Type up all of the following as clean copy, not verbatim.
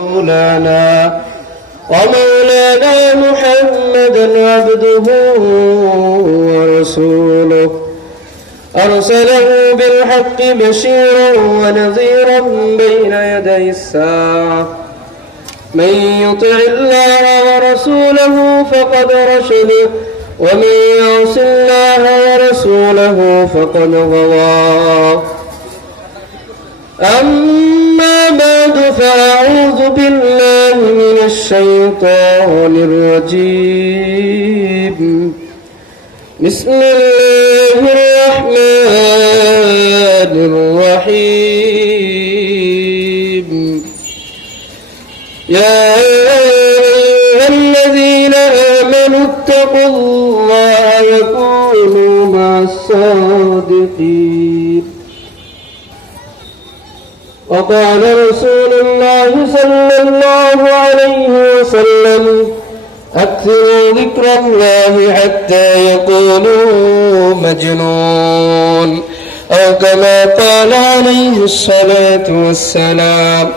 مولانا محمدا عبده ورسوله أرسله بالحق بشيرا ونذيرا بين يدي الساعة من يطع الله ورسوله فقد رشد ومن يعص الله ورسوله فقد غوى أما بعد فأعوذ بالله من الشيطان الرجيم بسم الله الرحمن الرحيم يا أيها الذين آمنوا اتقوا الله وكونوا مع الصادقين وقال رسول الله صلى الله عليه وسلم أكثروا ذكر الله حتى يقولوا مجنون أو كما قال عليه الصلاة والسلام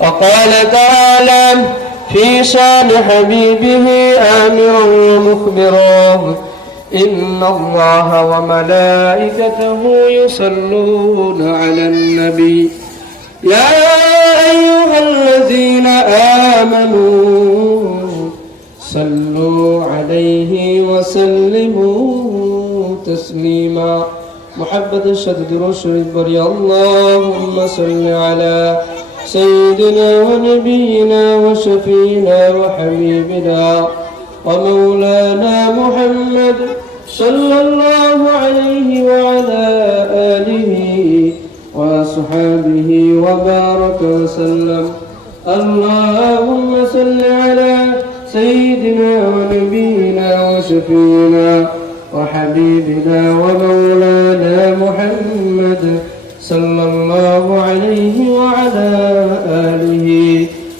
وقال تعالى في شان حبيبه آمرا ومخبرا إن الله وملائكته يصلون على النبي يا أيها الذين آمنوا صلوا عليه وسلموا تسليما محبة الشدد رشد بري اللهم صل على سيدنا ونبينا وشفينا وحبيبنا ومولانا محمد صلى الله عليه وعلى آله وصحابه وبارك وسلم اللهم صل على سيدنا ونبينا وشفينا وحبيبنا ومولانا محمد صلى الله عليه وعلى آله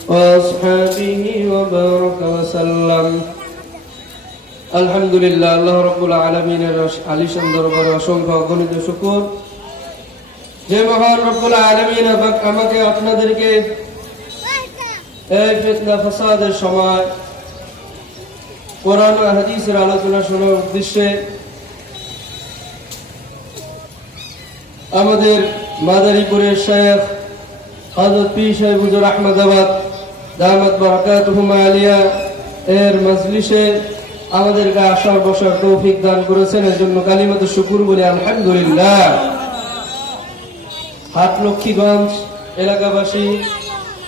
وأصحابه وبارك وسلم الحمد لله الله رب العالمين আলিশান দরবারে অসংখ্য অগণিত শুকর যে মহান রব্বুল আলামিন আমাকে আপনাদেরকে এই ফিতনা ফাসাদের সময় কোরআন ও হাদিসের আলোচনা শোনার উদ্দেশ্যে আমাদের মাদারীপুরের শেখ হযরত পীর সাহেব হুজুর আহমদাবাদ দামাত বারাকাতুহুম আলিয়া এর মজলিসে আমাদেরকে আসার বসার তৌফিক দান করেছেন এর জন্য কালিমাতু শুকর বলি আলহামদুলিল্লাহ। হাটলক্ষ্মীগঞ্জ এলাকাবাসী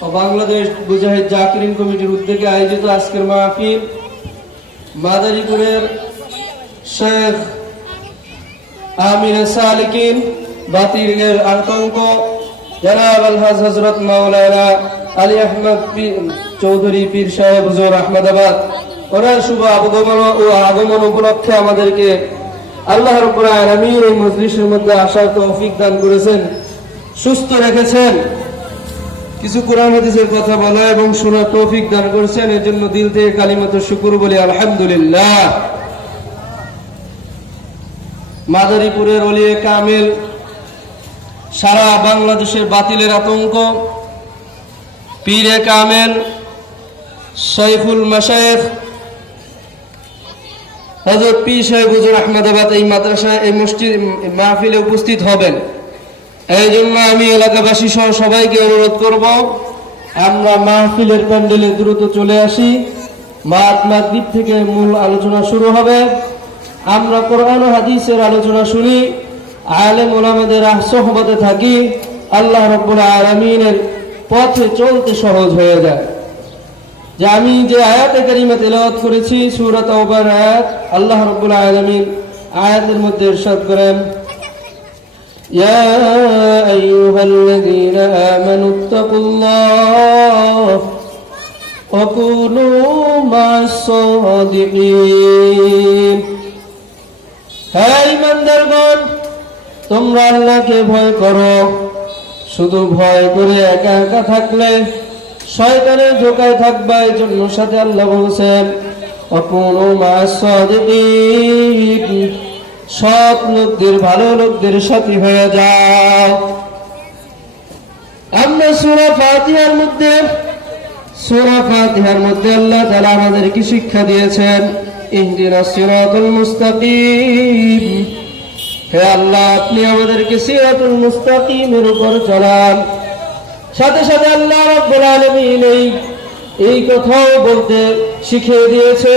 ও বাংলাদেশ মুজাহিদ জাকিরিন কমিটির উদ্যোগে আয়োজিত আজকের মাহফিল মাদারীপুরের শেখ আমির সালিকিন বাতিলের আতঙ্ক জনাব আলহাজ হযরত মাওলানা আলী আহমদ চৌধুরী পীর সাহেব হুজুর আহমদাবাদ ওনার শুভ আগমন উপলক্ষে আমাদেরকে আল্লাহ রাব্বুল আলামিন এই মজলিসের মধ্যে আসার তৌফিক দান করেছেন, সুস্থ রেখেছেন, কিছু কোরআন হাদিসের কথা বলা এবং শোনার তৌফিক দান করেছেন এর জন্য দিল থেকে কালিমাতু শুকর বলি আলহামদুলিল্লাহ। মাদারীপুরের ওলিয়ে কামিল সারা বাংলাদেশের বাতিলের আতঙ্ক পীরে কামেল শৈখুল মাশায়েখ হযরত পীর সাহেব হুজুর আহমদাবাদ এই মাদ্রাসায় এই মসজিদ মাহফিলে উপস্থিত হবেন। এই জন্য আমি এলাকাবাসী সহ সবাইকে অনুরোধ করব আমরা মাহফিলের প্যান্ডেলে দ্রুত চলে আসি। মাগরিব থেকে মূল আলোচনা শুরু হবে। আমরা কোরআন ও হাদিসের আলোচনা শুনি, আলেম ওলামাদের সোহবতে থাকি, আল্লাহ রাব্বুল আলামিনের পথে চলতে সহজ হয়ে যায়। যে আমি যে আয়াতে কারিমা তেলাওয়াত করেছি সূরা তাওবার আয়াত, আল্লাহ রাব্বুল আলামিন আয়াতের মধ্যে ইরশাদ করেন ইয়া আইয়ুহাল্লাযীনা আমানুত্তাকুল্লাহ ওয়া কুনু মা'আস সাদিকিন। হে ঈমানদারগণ, তোমরা আল্লাহকে ভয় করো, শুধু ভয় করে একা একা থাকলে শয়তানের ধোঁকায় থাকবা, এই জন্য সাথে আল্লাহ বলেছেন ওয়াকুনু মা'আস সাদিকিন, সৎ লোকদের ভালো লোকদের সাথী হয়ে যাও। আমরা সূরা ফাতিহার মধ্যে সূরা ফাতিহার মধ্যে আল্লাহ তাআলা আমাদেরকে শিক্ষা দিয়েছেন, ইহদিনাস সিরাতাল মুস্তাকিম। হে আল্লাহ, আপনি আমাদেরকে সিরাতুল মুস্তাকিমের উপর চলান। সাথে সাথে আল্লাহ রাব্বুল আলামিন এই কথাও বলতে শিখিয়ে দিয়েছে।